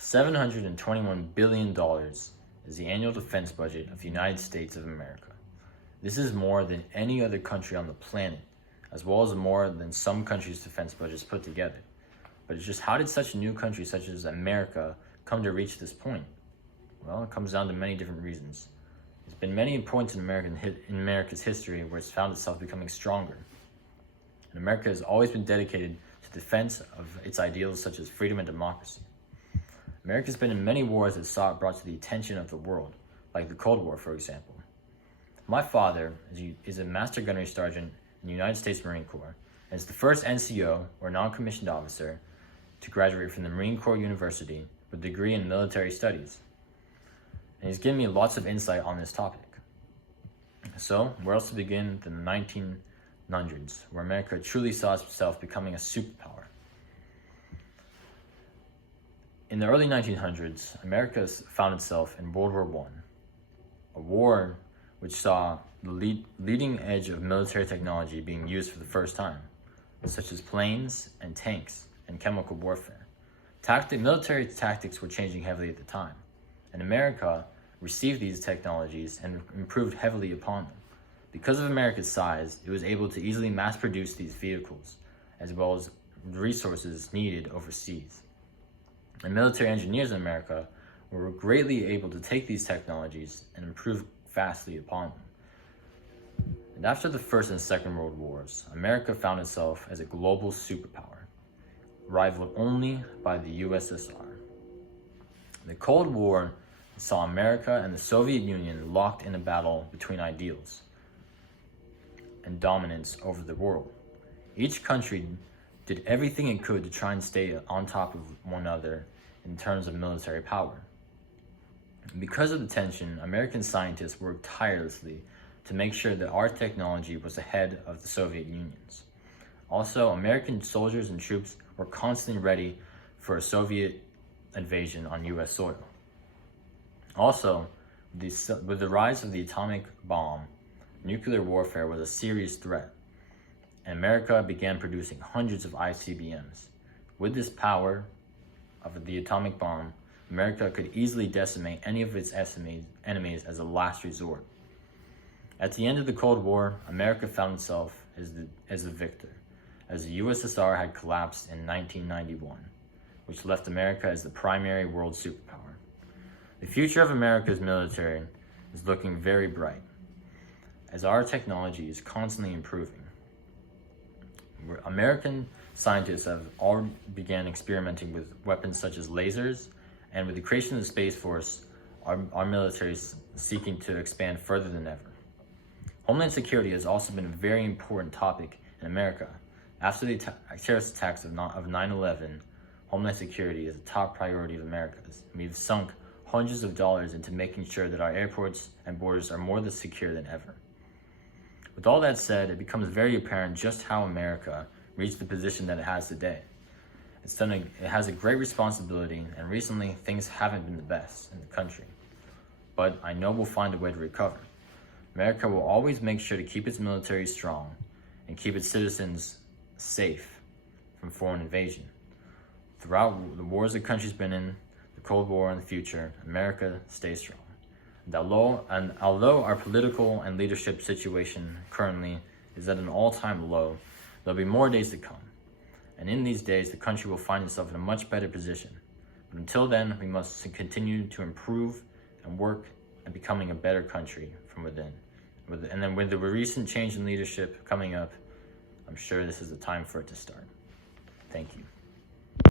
$721 billion is the annual defense budget of the United States of America. This is more than any other country on the planet, as well as more than some countries' defense budgets put together. But it's just, how did such a new country such as America come to reach this point? Well, it comes down to many different reasons. There's been many points in America's history where it's found itself becoming stronger. And America has always been dedicated to the defense of its ideals such as freedom and democracy. America's been in many wars that saw it brought to the attention of the world, like the Cold War, for example. My father is a Master Gunnery Sergeant in the United States Marine Corps and is the first NCO, or non-commissioned officer, to graduate from the Marine Corps University with a degree in military studies. And he's given me lots of insight on this topic. So, where else to begin than the 1900s, where America truly saw itself becoming a superpower. In the early 1900s, America found itself in World War I, a war which saw the leading edge of military technology being used for the first time, such as planes and tanks and chemical warfare. Military tactics were changing heavily at the time, and America received these technologies and improved heavily upon them. Because of America's size, it was able to easily mass produce these vehicles, as well as the resources needed overseas. And military engineers in America were greatly able to take these technologies and improve vastly upon them. And after the First and Second World Wars, America found itself as a global superpower, rivaled only by the USSR. The Cold War saw America and the Soviet Union locked in a battle between ideals and dominance over the world. Each country did everything it could to try and stay on top of one another in terms of military power. And because of the tension, American scientists worked tirelessly to make sure that our technology was ahead of the Soviet Union's. Also, American soldiers and troops were constantly ready for a Soviet invasion on US soil. Also, with the rise of the atomic bomb, nuclear warfare was a serious threat, and America began producing hundreds of ICBMs. With this power of the atomic bomb, America could easily decimate any of its enemies as a last resort. At the end of the Cold War, America found itself as the victor, as the USSR had collapsed in 1991, which left America as the primary world superpower. The future of America's military is looking very bright, as our technology is constantly improving. American scientists have all began experimenting with weapons such as lasers, and with the creation of the Space Force, our military is seeking to expand further than ever. Homeland security has also been a very important topic in America. After the terrorist attacks of 9/11, Homeland security is a top priority of America's. We've sunk hundreds of dollars into making sure that our airports and borders are more secure than ever. With all that said, it becomes very apparent just how America reached the position that it has today. It has a great responsibility, and recently things haven't been the best in the country. But I know we'll find a way to recover. America will always make sure to keep its military strong and keep its citizens safe from foreign invasion. Throughout the wars the country's been in, the Cold War and the future, America stays strong. And although our political and leadership situation currently is at an all-time low, there'll be more days to come. And in these days, the country will find itself in a much better position. But until then, we must continue to improve and work at becoming a better country from within. And then with the recent change in leadership coming up, I'm sure this is the time for it to start. Thank you.